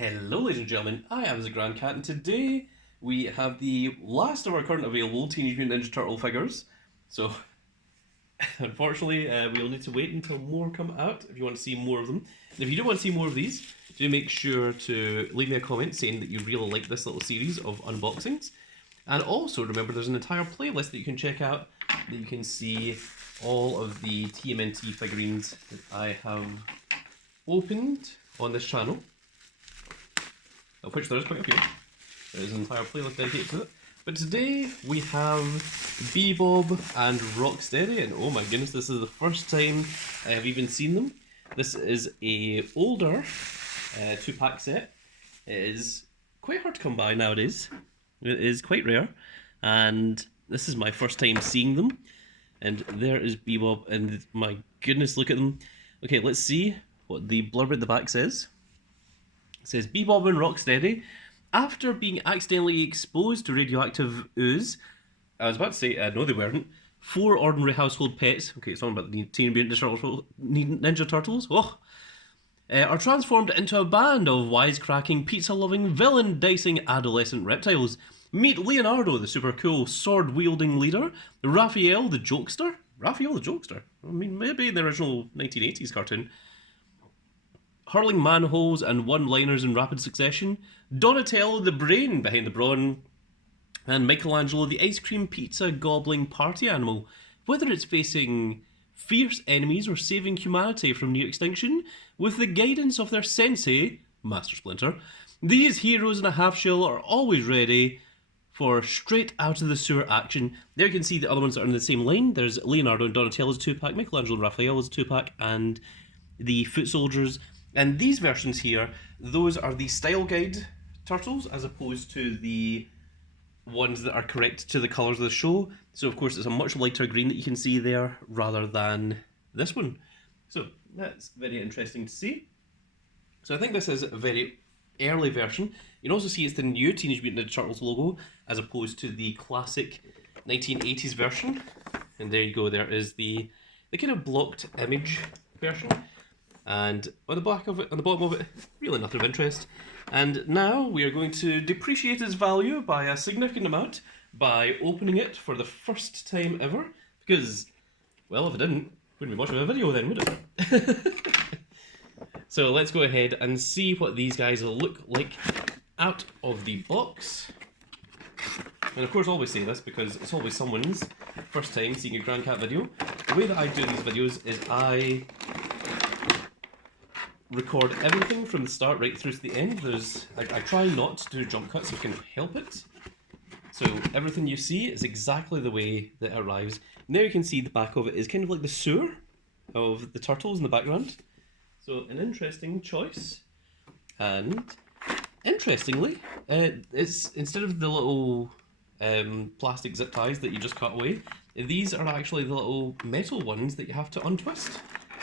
Hello ladies and gentlemen, I am the Grand Cat and today we have the last of our current available Teenage Mutant Ninja Turtle figures. So unfortunately we'll need to wait until more come out if you want to see more of them. And if you do want to see more of these, do make sure to leave me a comment saying that you really like this little series of unboxings. And also remember there's an entire playlist that you can check out that you can see all of the TMNT figurines that I have opened on this channel. Of which there is quite a few. There is an entire playlist dedicated to it. But today we have Bebop and Rocksteady, and oh my goodness, this is the first time I have even seen them. This is a older 2-pack set. It is quite hard to come by nowadays. It is quite rare, and this is my first time seeing them. And there is Bebop, and my goodness, look at them. Okay, let's see what the blurb at the back says. It says, Bebop and Rocksteady, after being accidentally exposed to radioactive ooze, I was about to say, no they weren't, 4 ordinary household pets, okay, it's talking about the Teenage Mutant Ninja Turtles, are transformed into a band of wisecracking, pizza-loving, villain-dicing adolescent reptiles. Meet Leonardo, the super cool sword-wielding leader, Raphael the jokester, I mean, maybe in the original 1980s cartoon, hurling manholes and one-liners in rapid succession, Donatello the brain behind the brawn, and Michelangelo the ice cream pizza gobbling party animal. Whether it's facing fierce enemies or saving humanity from near extinction, with the guidance of their sensei, Master Splinter, these heroes in a half-shell are always ready for straight out of the sewer action. There you can see the other ones that are in the same line. There's Leonardo and Donatello's 2-pack, Michelangelo and Raphael's 2-pack, and the foot soldiers. And these versions here, those are the style guide turtles as opposed to the ones that are correct to the colours of the show. So of course it's a much lighter green that you can see there rather than this one. So that's very interesting to see. So I think this is a very early version. You can also see it's the new Teenage Mutant Ninja Turtles logo as opposed to the classic 1980s version. And there you go, there is the kind of blocked image version. And on the back of it, on the bottom of it, really nothing of interest. And now we are going to depreciate its value by a significant amount by opening it for the first time ever. Because, well, if it didn't, wouldn't be much of a video then, would it? So let's go ahead and see what these guys will look like out of the box. And of course I always say this because it's always someone's first time seeing a Grand Cat video. The way that I do these videos is I record everything from the start right through to the end. I try not to do jump cuts if I can help it. So everything you see is exactly the way that it arrives. Now you can see the back of it is kind of like the sewer of the turtles in the background. So an interesting choice. And interestingly, it's instead of the little plastic zip ties that you just cut away, these are actually the little metal ones that you have to untwist.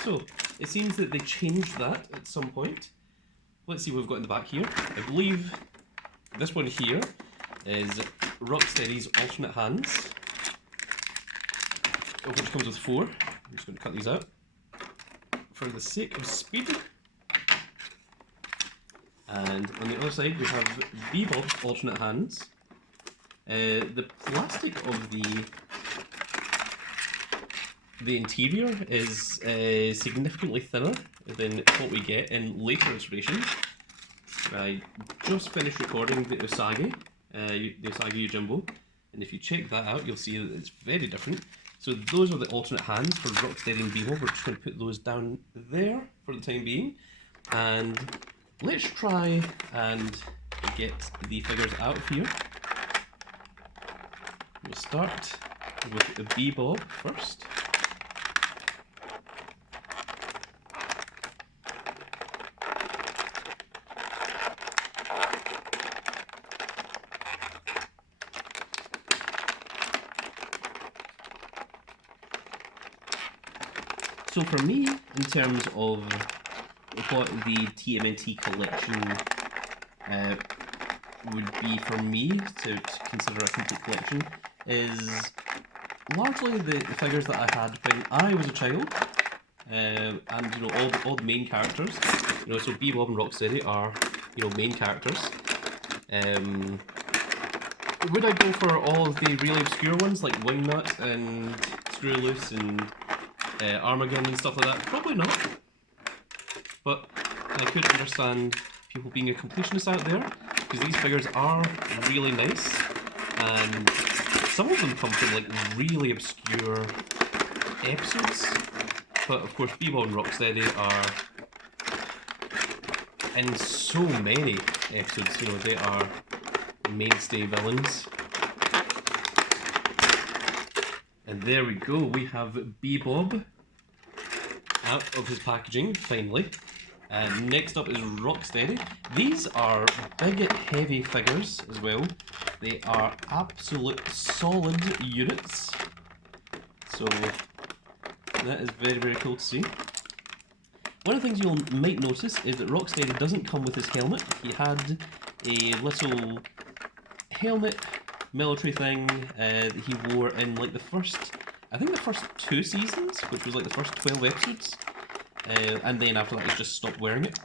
So it seems that they changed that at some point. Let's see what we've got in the back here. I believe this one here is Rocksteady's alternate hands, of which comes with 4. I'm just going to cut these out for the sake of speed. And on the other side we have Bebop's alternate hands. The plastic of the interior is significantly thinner than what we get in later iterations. I just finished recording the Usagi Yojimbo, and if you check that out, you'll see that it's very different. So those are the alternate hands for Rocksteady and Bebop. We're just going to put those down there for the time being, and let's try and get the figures out of here. We'll start with the Bebop first. So for me, in terms of what the TMNT collection would be for me to consider a complete collection, is largely the figures that I had when I was a child, and you know all the main characters. You know, so Bebop and Rocksteady are main characters. Would I go for all of the really obscure ones like Wingnut and Screw Loose and Armageddon and stuff like that? Probably not. But I could understand people being a completionist out there, because these figures are really nice, and some of them come from like really obscure episodes. But of course, Bebop and Rocksteady are in so many episodes. They are mainstay villains. And there we go, we have Bebop out of his packaging, finally. Next up is Rocksteady. These are big, heavy figures as well. They are absolute solid units. So that is very, very cool to see. One of the things you might notice is that Rocksteady doesn't come with his helmet. He had a little helmet military thing that he wore in like the first 2 seasons, which was like the first 12 episodes. And then after that he's just stopped wearing it.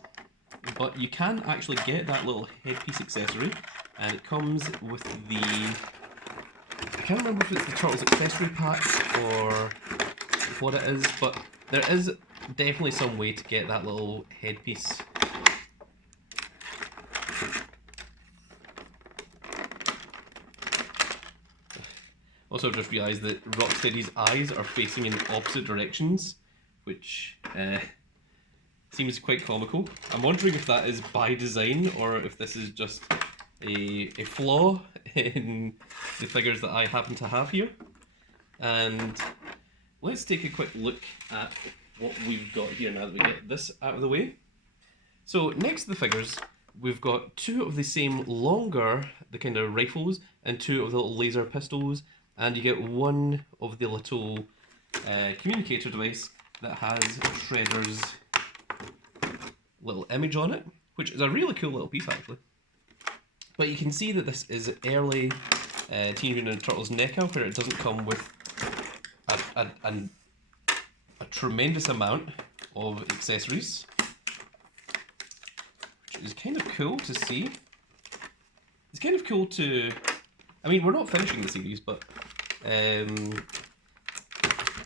But you can actually get that little headpiece accessory, and it comes with the... I can't remember if it's the Turtles accessory pack or what it is, but there is definitely some way to get that little headpiece. Also, I've just realised that Rocksteady's eyes are facing in opposite directions, which seems quite comical. I'm wondering if that is by design or if this is just a flaw in the figures that I happen to have here. And let's take a quick look at what we've got here now that we get this out of the way. So next to the figures, we've got 2 of the same longer, the kind of rifles, and 2 of the little laser pistols, and you get 1 of the little communicator device that has Shredder's little image on it, which is a really cool little piece actually. But you can see that this is early Teenage Mutant Ninja Turtles NECA, where it doesn't come with a tremendous amount of accessories, which is kind of cool to see. It's kind of cool to... I mean, we're not finishing the series, but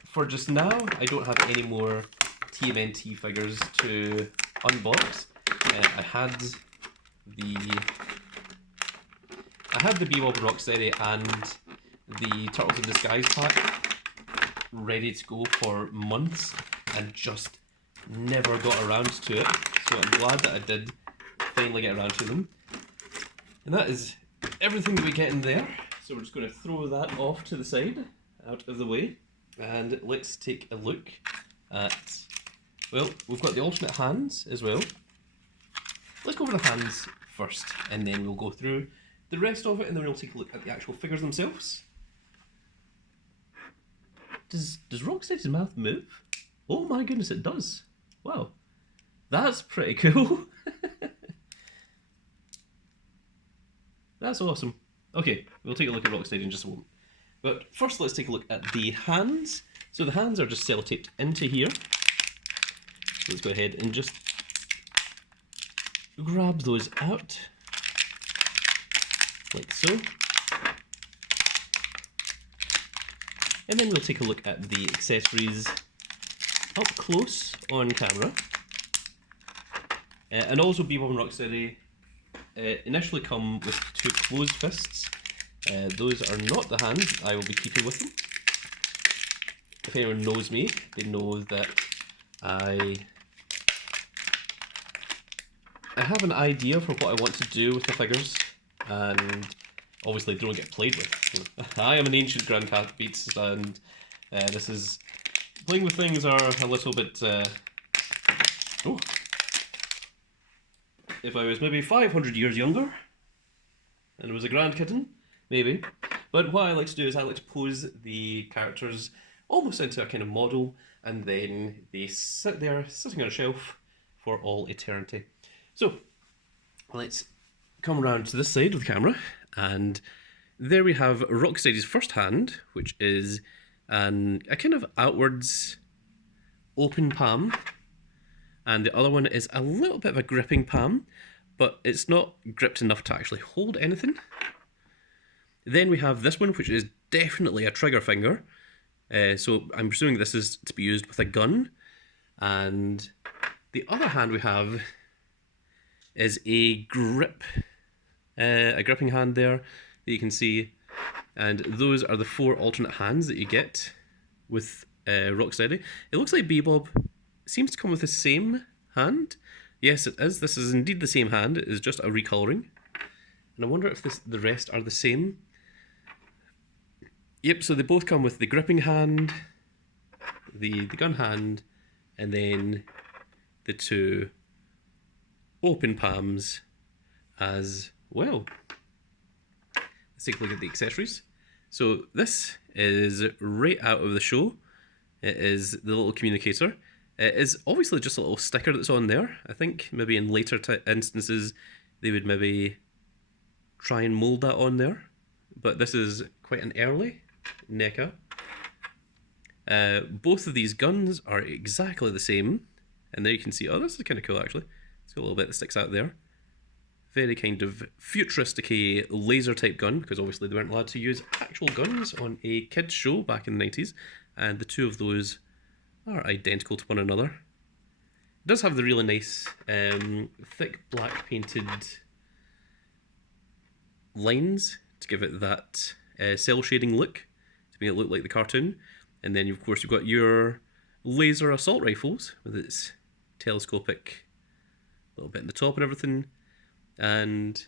for just now, I don't have any more TMNT figures to unbox. I had the Bebop Rocksteady and the Turtles in Disguise pack ready to go for months and just never got around to it. So I'm glad that I did finally get around to them. And that is everything that we get in there. So we're just going to throw that off to the side, out of the way. And let's take a look at... Well, we've got the alternate hands as well. Let's go over the hands first, and then we'll go through the rest of it, and then we'll take a look at the actual figures themselves. Does Rocksteady's mouth move? Oh my goodness, it does. Wow. That's pretty cool. That's awesome. Okay, we'll take a look at Rocksteady in just a moment. But first let's take a look at the hands. So the hands are just sellotaped into here. Let's go ahead and just grab those out, like so. And then we'll take a look at the accessories up close on camera. And also Bebop and Rocksteady initially come with 2 closed fists. Those are not the hands I will be keeping with them. If anyone knows me, they know that I have an idea for what I want to do with the figures, and obviously they don't get played with. I am an ancient Grandcat Beats, and this is... Playing with things are a little bit... Oh. If I was maybe 500 years younger, and was a grand kitten, maybe. But what I like to do is I like to pose the characters almost into a kind of model, and then they sit there, sitting on a shelf, for all eternity. So, let's come around to this side of the camera, and there we have Rocksteady's first hand, which is a kind of outwards open palm, and the other one is a little bit of a gripping palm, but it's not gripped enough to actually hold anything. Then we have this one, which is definitely a trigger finger. So I'm presuming this is to be used with a gun. And the other hand we have is a gripping hand there that you can see. And those are the 4 alternate hands that you get with Rocksteady. It looks like Bebop seems to come with the same hand. Yes, it is. This is indeed the same hand. It is just a recolouring. And I wonder if the rest are the same. Yep, so they both come with the gripping hand, the gun hand, and then the 2 open palms as well. Let's take a look at the accessories. So this is right out of the show. It is the little communicator. It is obviously just a little sticker that's on there. I think maybe in later instances they would maybe try and mould that on there. But this is quite an early NECA. Both of these guns are exactly the same. And there you can see, oh, this is kind of cool actually. It's got a little bit that sticks out there. Very kind of futuristic laser type gun, because obviously they weren't allowed to use actual guns on a kids show back in the 90s. And the 2 of those are identical to one another. It does have the really nice thick black painted lines to give it that cell shading look, to make it look like the cartoon. And then of course you've got your laser assault rifles with its telescopic little bit in the top and everything. And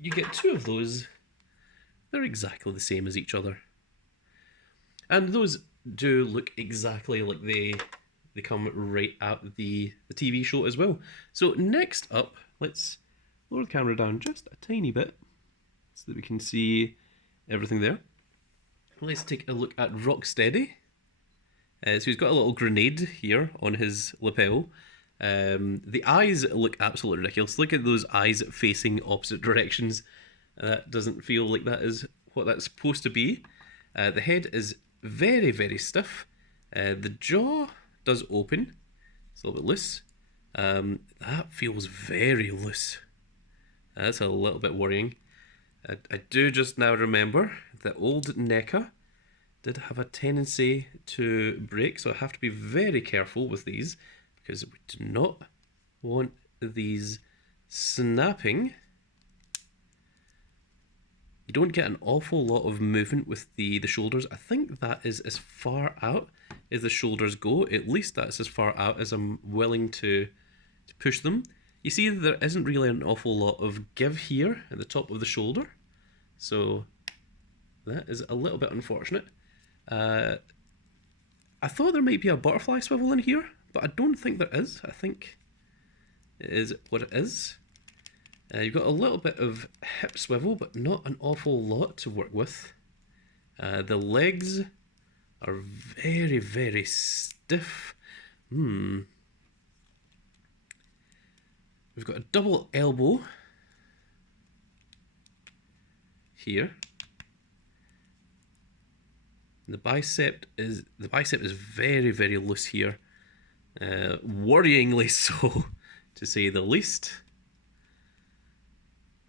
you get 2 of those. They're exactly the same as each other. And those do look exactly like they come right out of the TV show as well. So next up, let's lower the camera down just a tiny bit so that we can see everything there. Let's take a look at Rocksteady. So he's got a little grenade here on his lapel. The eyes look absolutely ridiculous. Look at those eyes facing opposite directions. That doesn't feel like that is what that's supposed to be. The head is very, very stiff. The jaw does open. It's a little bit loose. That feels very loose. That's a little bit worrying. I do just now remember that old NECA did have a tendency to break, so I have to be very careful with these, because we do not want these snapping. You don't get an awful lot of movement with the shoulders. I think that is as far out as the shoulders go. At least that's as far out as I'm willing to push them. You see there isn't really an awful lot of give here at the top of the shoulder. So that is a little bit unfortunate. I thought there might be a butterfly swivel in here, but I don't think there is. I think it is what it is. You've got a little bit of hip swivel, but not an awful lot to work with. The legs are very, very stiff. We've got a double elbow here. The bicep is very, very loose here. Worryingly so, to say the least.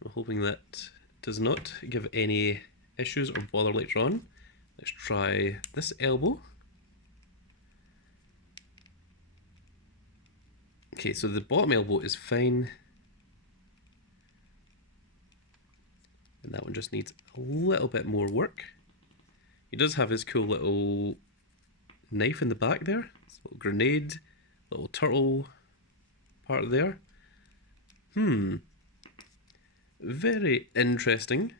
I'm hoping that does not give any issues or bother later on. Let's try this elbow. Okay, so the bottom elbow is fine. And that one just needs a little bit more work. He does have his cool little knife in the back there. This little grenade, little turtle part there. Very interesting.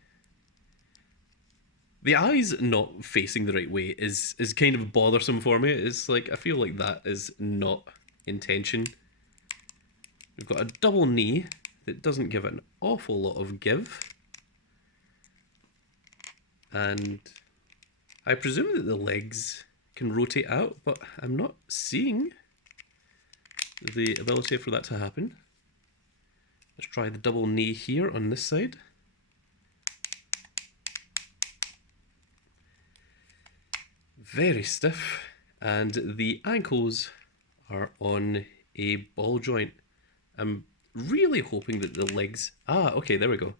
The eyes not facing the right way is kind of bothersome for me. It's like, I feel like that is not intention. We've got a double knee that doesn't give an awful lot of give. And I presume that the legs can rotate out, but I'm not seeing the ability for that to happen. Let's try the double knee here on this side. Very stiff, and the ankles are on a ball joint. I'm really hoping that the legs... Ah, okay, there we go.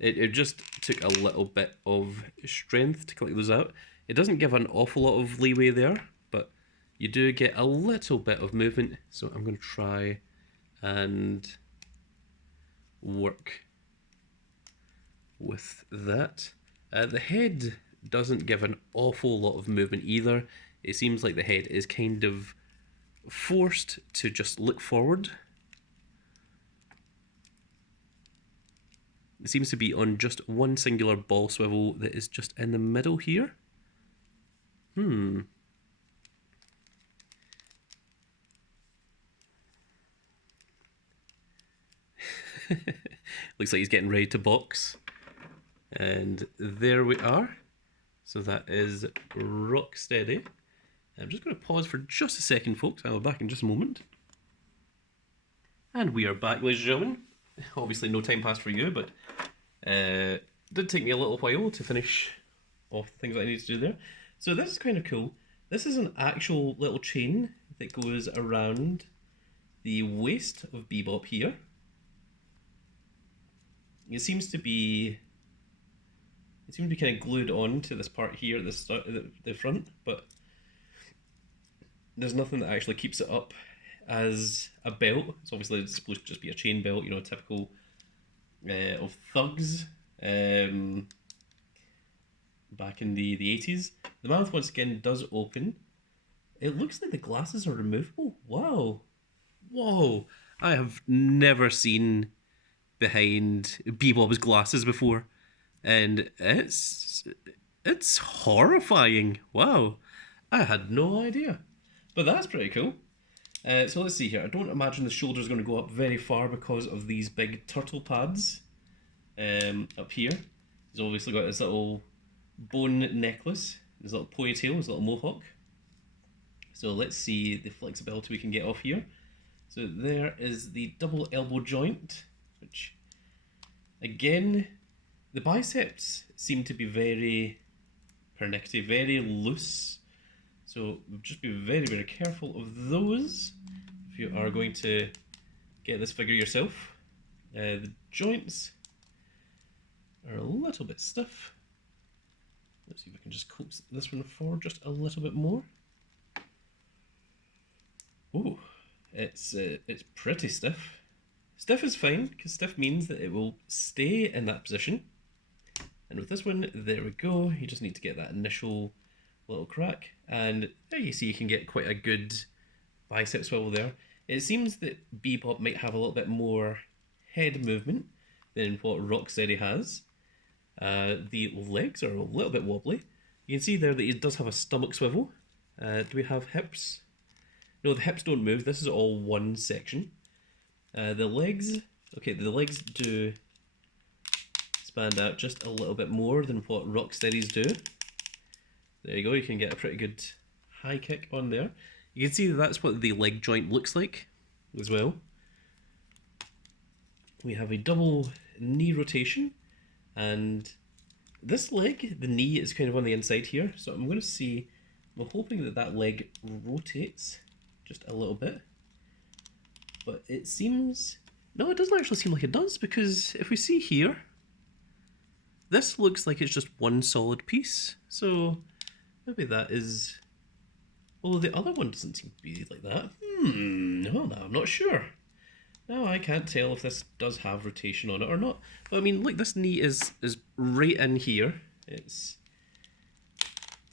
It just took a little bit of strength to click those out. It doesn't give an awful lot of leeway there, but you do get a little bit of movement. So I'm going to try and work with that. The head doesn't give an awful lot of movement either. It seems like the head is kind of forced to just look forward. It seems to be on just one singular ball swivel that is just in the middle here. Looks like he's getting ready to box. And there we are. So that is Rocksteady. I'm just going to pause for just a second, folks. I'll be back in just a moment. And we are back, ladies and gentlemen. Obviously no time passed for you, but it did take me a little while to finish off the things that I need to do there. So this is kind of cool. This is an actual little chain that goes around the waist of Bebop here. It seems to be kind of glued on to this part here at the front, but there's nothing that actually keeps it up as a belt. It's obviously supposed to just be a chain belt, you know, typical of thugs back in the 80s. The mouth once again does open. It looks like the glasses are removable. Wow. Whoa. I have never seen behind Bebop's glasses before. And it's horrifying. Wow. I had no idea. But that's pretty cool. So let's see here. I don't imagine the shoulder's going to go up very far because of these big turtle pads up here. He's obviously got this little bone necklace, his little ponytail, his little mohawk. So let's see the flexibility we can get off here. So there is the double elbow joint, which again, the biceps seem to be very pernickety, very loose. So just be very, very careful of those if you are going to get this figure yourself. The joints are a little bit stiff. Let's see if I can just coax this one forward just a little bit more. Ooh, it's pretty stiff. Stiff is fine, because stiff means that it will stay in that position. And with this one, there we go. You just need to get that initial little crack. And there you see you can get quite a good bicep swivel there. It seems that Bebop might have a little bit more head movement than what Rocksteady has. The legs are a little bit wobbly. You can see there that he does have a stomach swivel. Do we have hips? No, the hips don't move. This is all one section. The legs, okay, the legs do expand out just a little bit more than what Rocksteady's do. There you go, you can get a pretty good high kick on there. You can see that's what the leg joint looks like as well. We have a double knee rotation, and this leg, the knee is kind of on the inside here, so I'm going to see, I'm hoping that that leg rotates just a little bit. But it seems... No, it doesn't actually seem like it does, because if we see here, this looks like it's just one solid piece. So maybe that is... Although the other one doesn't seem to be like that. No, I'm not sure. Now I can't tell if this does have rotation on it or not. But I mean, look, this knee is right in here. It's...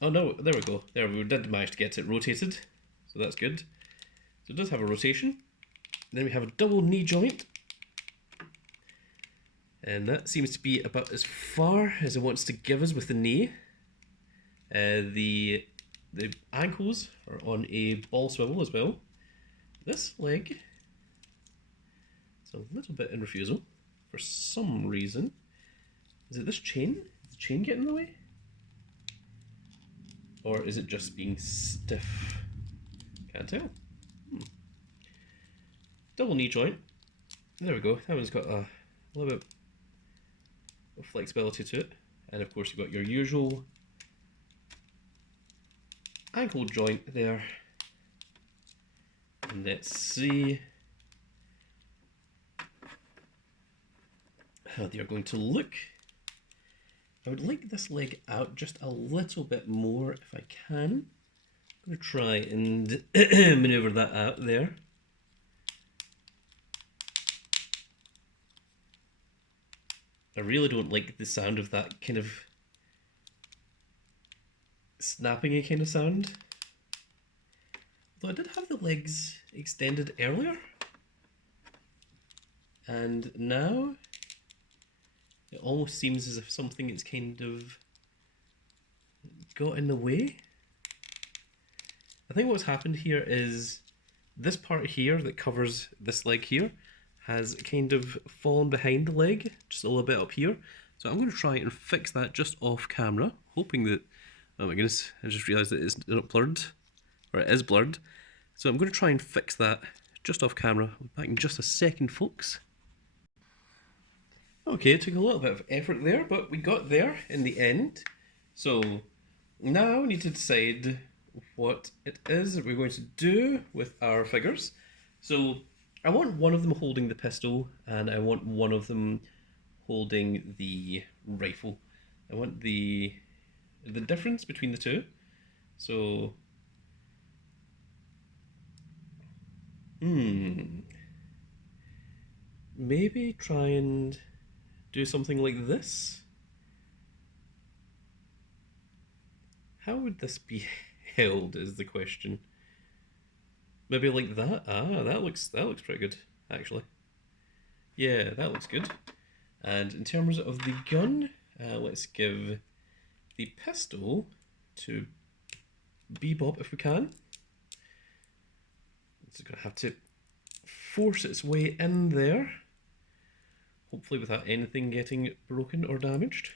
Oh no, there we go. There, we did manage to get it rotated. So that's good. So it does have a rotation. Then we have a double knee joint. And that seems to be about as far as it wants to give us with the knee. The ankles are on a ball swivel as well. This leg is a little bit in refusal for some reason. Is it this chain? Is the chain getting in the way? Or is it just being stiff? Can't tell. Double knee joint. There we go. That one's got a little bit of flexibility to it. And of course you've got your usual ankle joint there. And let's see. how they are going to look. I would like this leg out just a little bit more if I can. I'm going to try and maneuver that out there. I really don't like the sound of that kind of snapping kind of sound. Though I did have the legs extended earlier. And now it almost seems as if something is kind of got in the way. I think what's happened here is this part here that covers this leg here has kind of fallen behind the leg, just a little bit up here. So I'm going to try and fix that just off camera, hoping that, oh my goodness, I just realised that it's not blurred, or it is blurred. So I'm going to try and fix that just off camera. I'll be back in just a second, folks. Okay, it took a little bit of effort there, but we got there in the end. So now we need to decide what it is that we're going to do with our figures. So I want one of them holding the pistol, and I want one of them holding the rifle. I want the difference between the two. So maybe try and do something like this. How would this be held is the question. Maybe like that. Ah, that looks pretty good, actually. Yeah, that looks good. And in terms of the gun, let's give the pistol to Bebop if we can. It's going to have to force its way in there, hopefully without anything getting broken or damaged.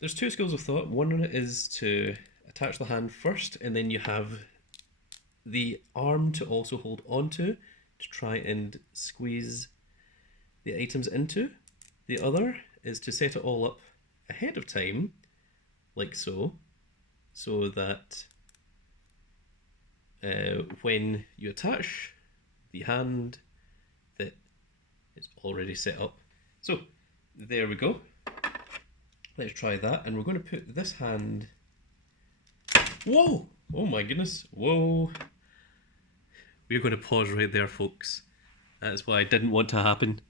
There's two schools of thought. One is to attach the hand first, and then you have the arm to also hold onto to try and squeeze the items into. The other is to set it all up ahead of time, like so, so that when you attach the hand, that it's already set up. So there we go. Let's try that, and we're going to put this hand... Whoa! Oh my goodness, whoa. We're going to pause right there, folks. That's what I didn't want to happen.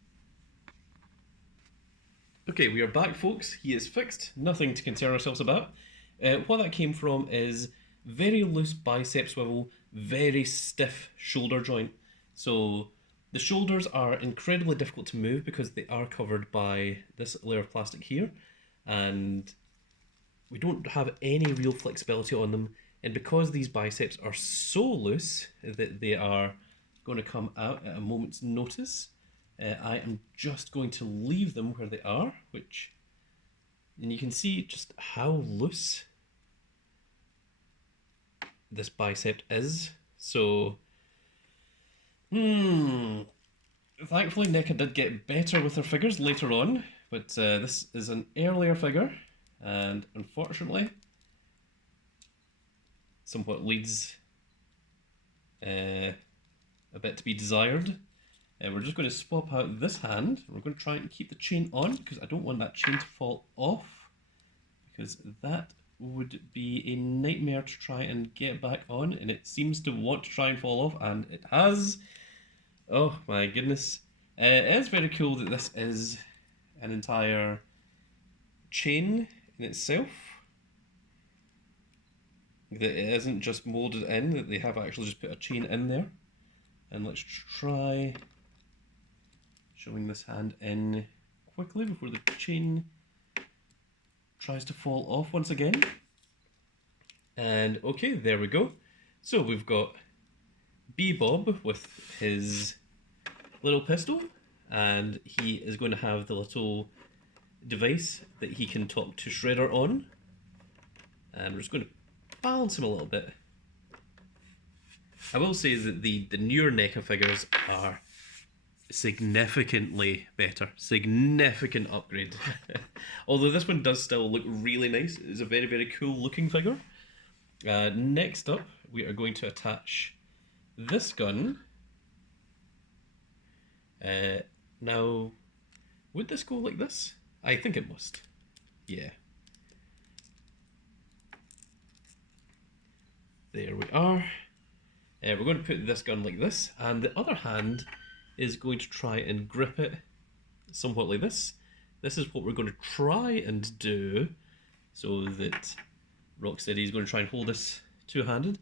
Okay, we are back, folks. He is fixed. Nothing to concern ourselves about. What that came from is very loose bicep swivel, very stiff shoulder joint. So the shoulders are incredibly difficult to move because they are covered by this layer of plastic here, and we don't have any real flexibility on them. And because these biceps are so loose that they are going to come out at a moment's notice, I am just going to leave them where they are, and you can see just how loose this bicep is. So, thankfully NECA did get better with their figures later on, but this is an earlier figure, and unfortunately, somewhat leaves a bit to be desired. We're just going to swap out this hand. We're going to try and keep the chain on because I don't want that chain to fall off, because that would be a nightmare to try and get back on, and it seems to want to try and fall off, and it has. Oh my goodness. It is very cool that this is an entire chain in itself. That it isn't just molded in, that they have actually just put a chain in there. And let's try showing this hand in quickly before the chain tries to fall off once again. And okay, there we go. So we've got Bebop with his little pistol, and he is going to have the little device that he can talk to Shredder on. And we're just going to balance him a little bit. I will say that the newer NECA figures are significantly better. Significant upgrade. Although this one does still look really nice. It's a very, very cool looking figure. Next up, we are going to attach this gun Now, would this go like this? I think it must. Yeah. There we are. We're going to put this gun like this, and the other hand is going to try and grip it somewhat like this. This is what we're going to try and do, so that Rocksteady is going to try and hold this two-handed.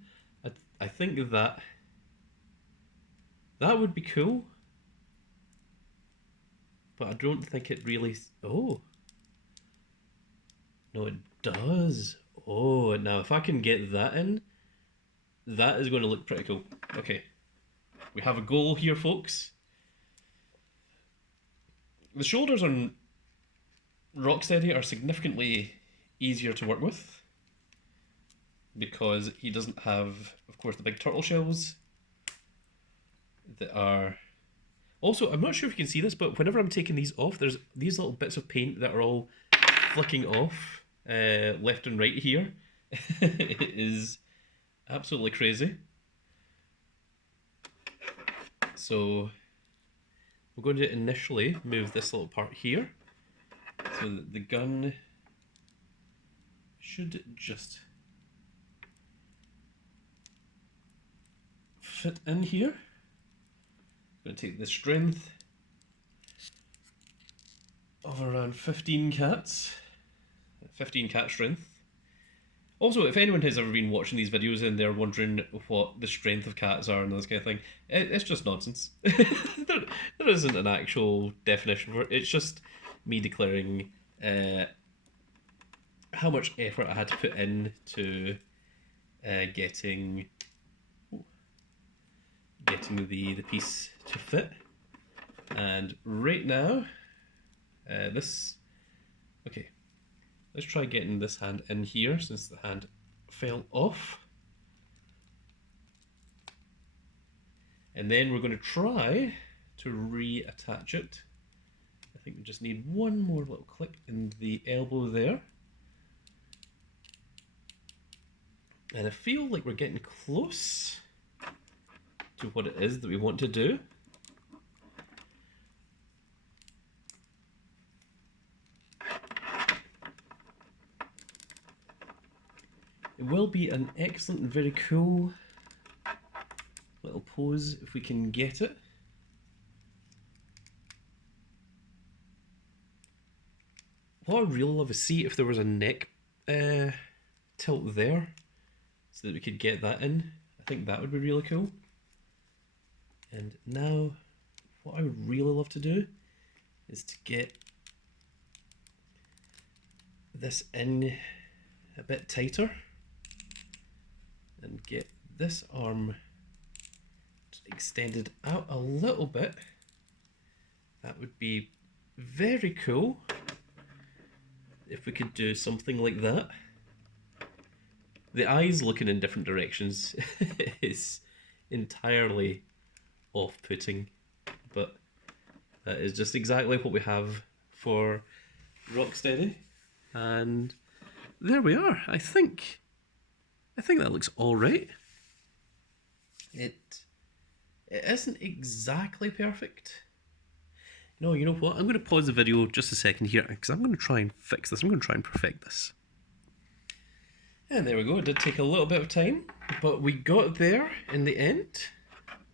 I think that would be cool, but I don't think it really... Oh. No, it does. Oh, now if I can get that in, that is going to look pretty cool. Okay, we have a goal here, folks. The shoulders on Rocksteady are significantly easier to work with because he doesn't have, of course, the big turtle shells that are... Also, I'm not sure if you can see this, but whenever I'm taking these off, there's these little bits of paint that are all flicking off left and right here. It is absolutely crazy. So we're going to initially move this little part here so that the gun should just fit in here. I'm going to take the strength of around 15 cats. 15 cat strength. Also, if anyone has ever been watching these videos and they're wondering what the strength of cats are and this kind of thing, it's just nonsense. there isn't an actual definition for it. It's just me declaring how much effort I had to put in to getting the piece to fit. And right now, okay, let's try getting this hand in here since the hand fell off. And then we're going to try to reattach it. I think we just need one more little click in the elbow there. And I feel like we're getting close to what it is that we want to do. It will be an excellent and very cool little pose if we can get it. What I'd really love to see if there was a neck tilt there so that we could get that in. I think that would be really cool. And now what I would really love to do is to get this in a bit tighter and get this arm extended out a little bit. That would be very cool if we could do something like that. The eyes looking in different directions is entirely off-putting, but that is just exactly what we have for Rocksteady. And there we are. I think that looks all right. It isn't exactly perfect. No, you know what? I'm going to pause the video just a second here because I'm going to try and fix this. I'm going to try and perfect this. And there we go. It did take a little bit of time, but we got there in the end.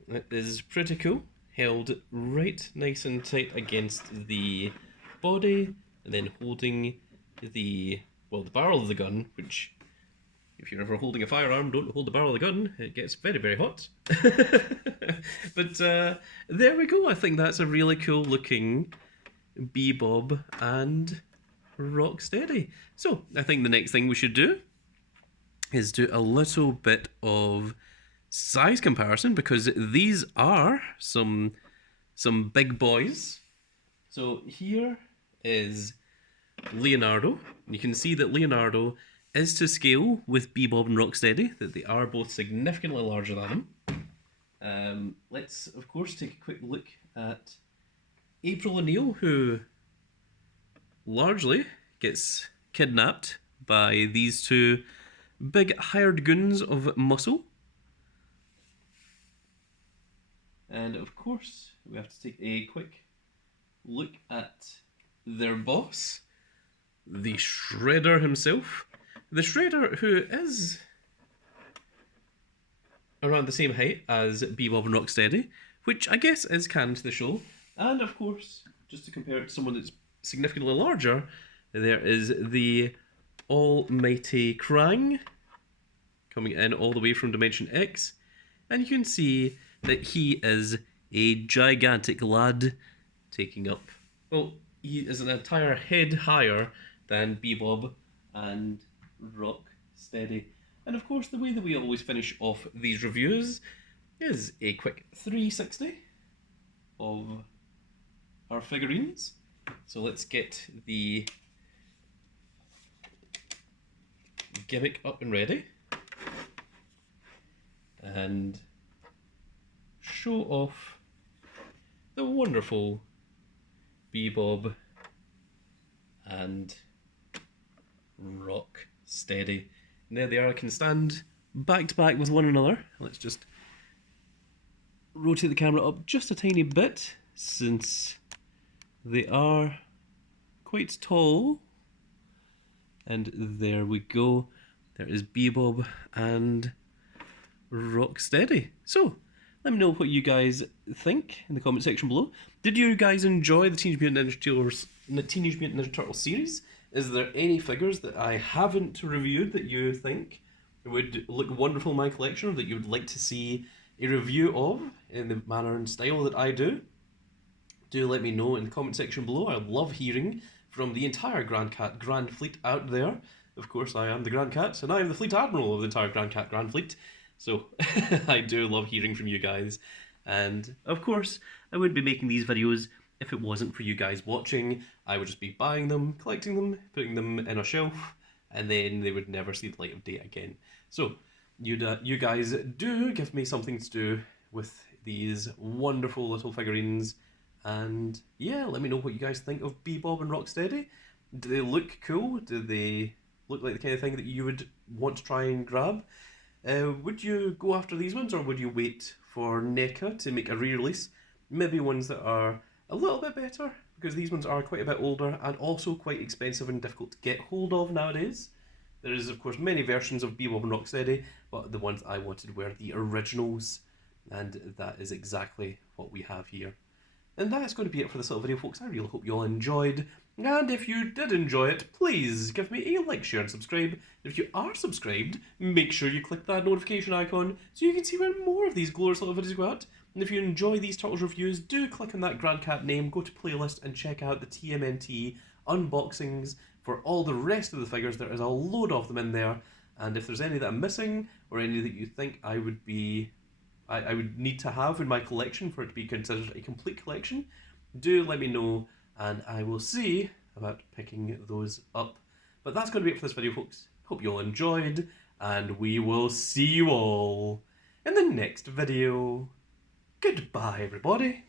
It is pretty cool. Held right nice and tight against the body, and then holding the barrel of the gun, which, if you're ever holding a firearm, don't hold the barrel of the gun. It gets very, very hot. But there we go. I think that's a really cool looking Bebop and Rocksteady. So I think the next thing we should do is do a little bit of size comparison because these are some big boys. So here is Leonardo. You can see that Leonardo is to scale with Bebop and Rocksteady, that they are both significantly larger than him. Let's, of course, take a quick look at April O'Neil, who largely gets kidnapped by these two big hired goons of muscle. And of course, we have to take a quick look at their boss, the Shredder himself. The Shredder, who is around the same height as Bebop and Rocksteady, which I guess is canon to the show. And of course, just to compare it to someone that's significantly larger, there is the almighty Krang coming in all the way from Dimension X. And you can see that he is a gigantic lad, taking up, well, he is an entire head higher than Bebop and Rocksteady. And of course, the way that we always finish off these reviews is a quick 360 of our figurines. So let's get the gimmick up and ready and show off the wonderful Bebop and Rocksteady. And there they are, can stand back to back with one another. Let's just rotate the camera up just a tiny bit, since they are quite tall. And there we go. There is Bebop and Rocksteady. So, let me know what you guys think in the comment section below. Did you guys enjoy the Teenage Mutant Ninja Turtles series? Is there any figures that I haven't reviewed that you think would look wonderful in my collection, or that you would like to see a review of in the manner and style that I do? Do let me know in the comment section below. I love hearing from the entire Grand Cat Grand Fleet out there. Of course, I am the Grand Cat, and I am the Fleet Admiral of the entire Grand Cat Grand Fleet. So, I do love hearing from you guys. And, of course, I wouldn't be making these videos if it wasn't for you guys watching. I would just be buying them, collecting them, putting them in a shelf, and then they would never see the light of day again. So, you guys do give me something to do with these wonderful little figurines. And, yeah, let me know what you guys think of Bebop and Rocksteady. Do they look cool? Do they look like the kind of thing that you would want to try and grab? Would you go after these ones, or would you wait for NECA to make a re-release? Maybe ones that are a little bit better, because these ones are quite a bit older and also quite expensive and difficult to get hold of nowadays. There is, of course, many versions of Bebop and Rocksteady, but the ones I wanted were the originals, and that is exactly what we have here. And that's going to be it for this little video, folks. I really hope you all enjoyed. And if you did enjoy it, please give me a like, share, and subscribe. And if you are subscribed, make sure you click that notification icon so you can see when more of these glorious little videos go out. And if you enjoy these Turtles reviews, do click on that Grand Cat name, go to playlist, and check out the TMNT unboxings for all the rest of the figures. There is a load of them in there. And if there's any that I'm missing, or any that you think I would need to have in my collection for it to be considered a complete collection, do let me know, and I will see about picking those up. But that's going to be it for this video, folks. Hope you all enjoyed, and we will see you all in the next video. Goodbye, everybody.